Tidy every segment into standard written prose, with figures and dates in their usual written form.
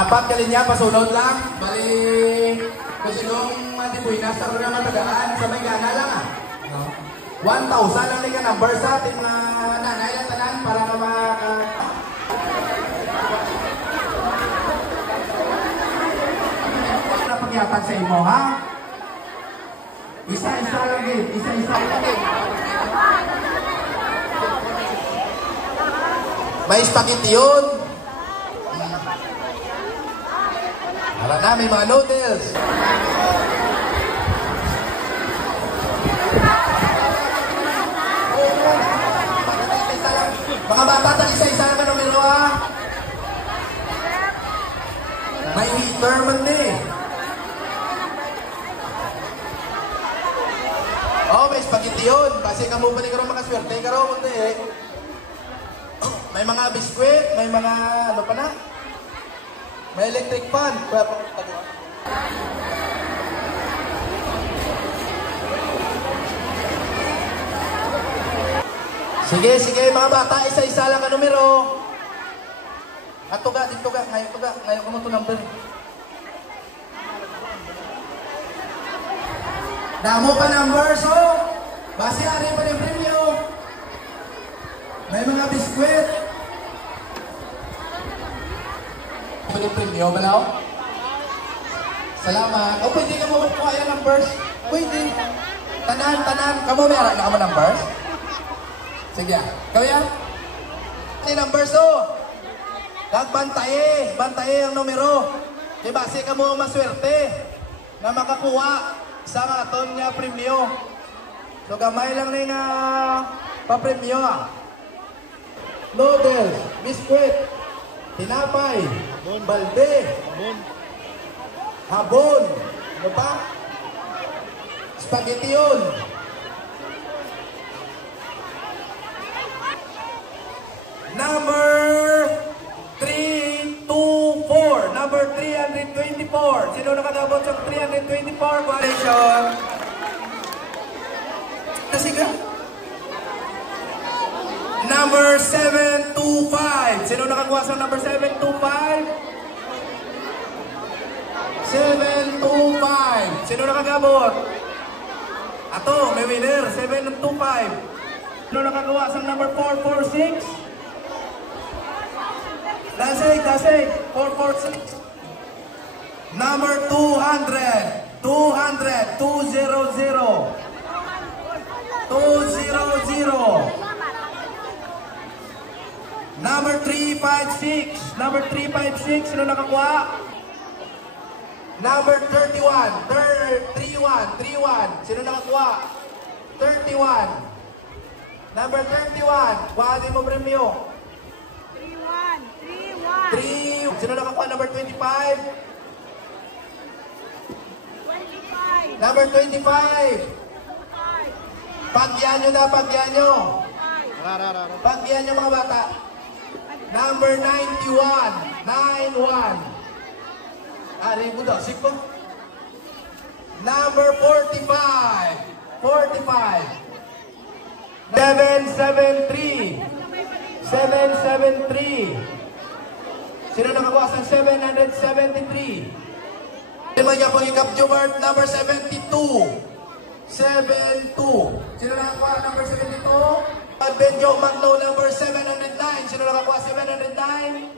Apat kalinya, pasunod lang. Bali, kasi nung matipuinas, ako na matagaan, sa may gana lang ah. 1,000 lang ka number sa ating nanay na tanan para pagyatag sa imo, ha? Isa-isa lagi, isa-isa lagi. May spaghetti yun. Para na, may mga noodles. Mga bata, isa-isa lang ka numero, ha? May heater man eh. Oh, may spaghetti yun. Kasi ka mo pa ni karong makaswerte ka rin, hindi eh. May mga biskwit, may mga ano pa na? May electric fan. Sige, sige mga bata, isa-isa lang ang numero. At tuga, dito ga, ngayon tuga, ngayon ko mo ito number. Damo pa numbers, oh. Base ari pa ng premyo. May mga biskwit. Pwede premyo ba na, oh? Salamat. O, pwede ka mo magkuha yung numbers? Pwede. Tanan, tanan. Kamu may arak na ka mo numbers? Sige, kaya? Yung numbers, oh. Bantaye, bantaye ang numero. Di base ka mo maswerte na makakuha sa aton nga premyo. So gamay lang ning pa-premyo. Noodles, biskwit, tinapay, balde, habon, ano pa? Spaghetti yun. Number 324. Number 324. Sino nakagabot sa 324? Coalition. Nasiga. Number 725. Sino nakakuha sa number 725? 725. Sino nakagabot? Ato, may winner. 725. Sino nakakuha sa number 446? Dasig, dasig. 446. Number 200. 200. 200. 200. Number 356. Number 356. Sino nakakuha? Number 31. 31. 31. Sino nakakuha? 31. Number 31. Kuha din mo premyo. 3. Sino nakakuha? Number 25? 25. Number 25. Pagyan nyo na, pagyan nyo. Pagyan nyo mga bata. Number 91. 91. Ari mo daw, siko. Number 45. 45. 773. 773. Sino nakakuha sa 773? Lima niya pong i-capture number 72. 72. Sino nakakuha number 72? Benjo Magno number 709. Sino nakakuha 709?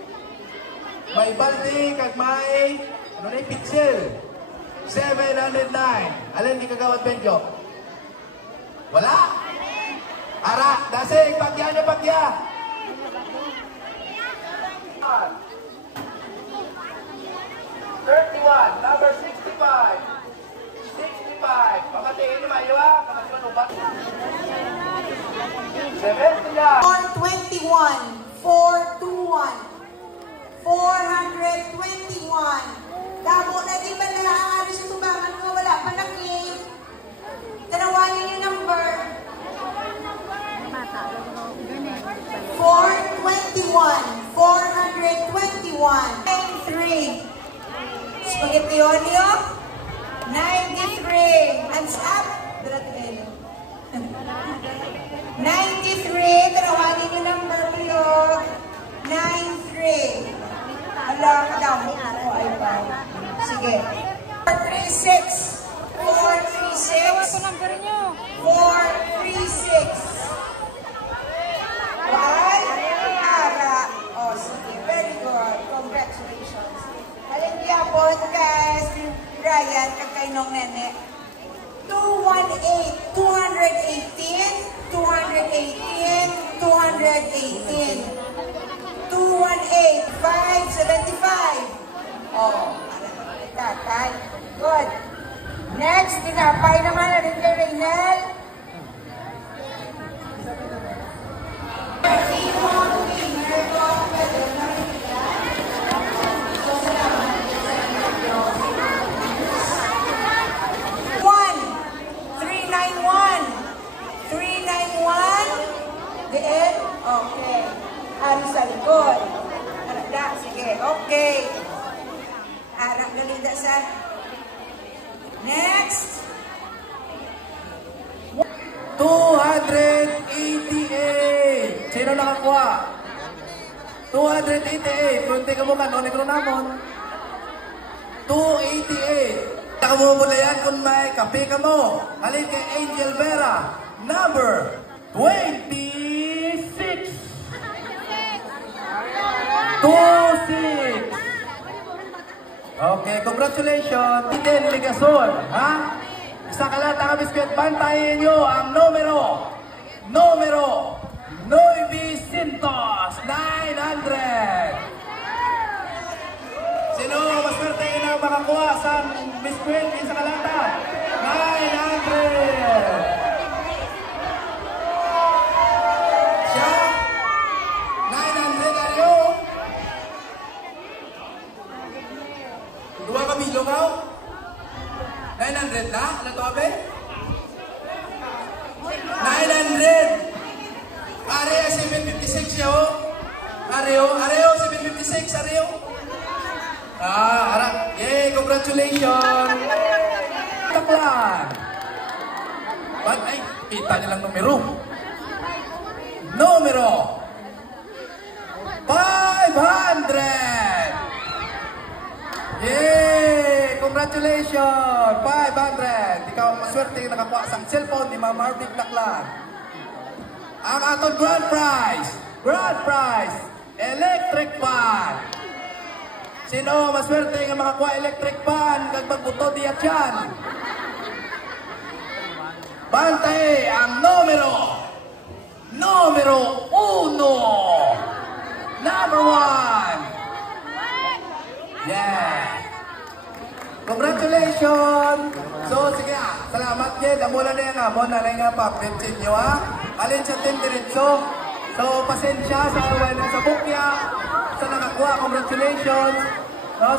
May balde, kag may ano na yung pixel. 709. Alin di kagawad Benjo? Wala? Ara, dasig, pagya niya, pagya. 31, number 65. 65. Pamatiin ni Mayo, ha? Pamatiin mo ba? 70 lang. 421. 421. 421. Dabo na di ba lahat sa tubangan mo? Wala pa na game. Tanawanin yung number. 421. 421. 93. Spaghetti Onio. 93. Hands up. 93. Tanawanin yung number mo. 93. Hala, madami. sige. 436. 436. 436. Right? Ara. Oh, sige. Very good. Congratulations. Hallelujah po, guys. Ryan, kakainong nene. 218, 218, 218, 218. 218, 575. Oh, tatay. Good. Next, tinapay naman natin kay Reynel. Okay. Harap sa likod. Harap na. Sige. Okay. Harap galinda sa... Next. 288. Sino nakakuha? 288. Kunti ka mo ka, no? Negro namon. 288. Saka mo muna yan kung may kape ka mo. Halin kay Angel Vera. Number 26. 26. Okay, congratulations. Eden Ligason, ha? Sa Kalata Biscuit, bantayin nyo ang numero 900. 900. Sino mas swerte na makakuha sa biscuit sa Kalata? 900. Siya? 900 ayo. Dua ka bilong ako? 900 na? Ano to, abe? 900! Areo, 756 siya, oh. Areo, 756, Areo. Harap. Yay, congratulations! Taklan! Ba't ay, kita nilang numero. Numero 500! Yay! Congratulations! 500! Ikaw ang maswerte yung nakakuha sa cellphone ni Ma'am Marvic Taklan. Ang atong grand prize, electric fan. Sino maswerte yung makakuha electric fan kag magbuto diya dyan? Bantay ang numero 1. Number 1. Yeah. Congratulations! So, sige salamat din. Mula na yan mo na lang nga pa-bensin nyo Alin sa tindiritso. So, pasensya sa bukya. Sa nakakuha, congratulations. No,